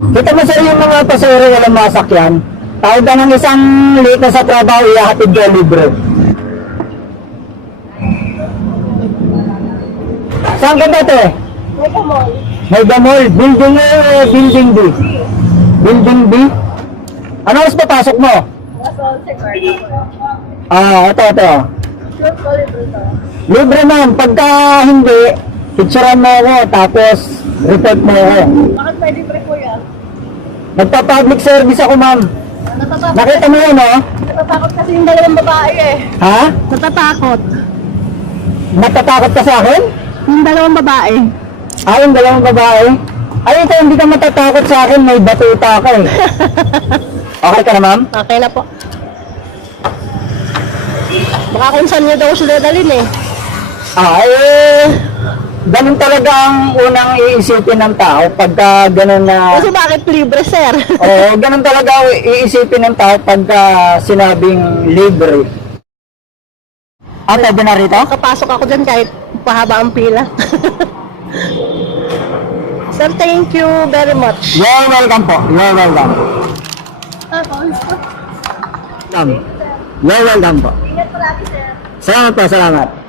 Kita mo sir yung mga pasero walang masakyan. Tawag ka ng isang late na sa trabaho, ihahatid ka libre. Saan ka dito eh? Mega Mall. Mega Mall. Building A o Building B? Building B? Ano oras papasok mo? Nasa Secret. Ito. Sure ko libre to. Libre man. Pagka hindi, picturean mo ako, tapos report mo ako. Bakit pwede pre po yan? Nagpa-public service ako, ma'am. Natatakot, Nakita mo yun, oh? natatakot kasi yung dalawang babae eh. Ha? Natatakot. Natatakot ka sa akin? Yung dalawang babae. Yung dalawang babae? Ay, ikaw hindi ka matatakot sa akin, may batuta ka eh. Okay ka na, ma'am? Okay na po. Baka kung saan nyo daw sila dalhin eh. Ganun talaga ang unang iisipin ng tao pagka ganun na... Kasi bakit libre sir? Oo, ganun talaga iisipin ng tao pagka sinabing libre. Pwede na rito? Kapasok ako dyan kahit pahaba ang pila. Sir, thank you very much. You're welcome po. You're welcome. You're welcome po. Ingat palagi sir. Salamat po, salamat.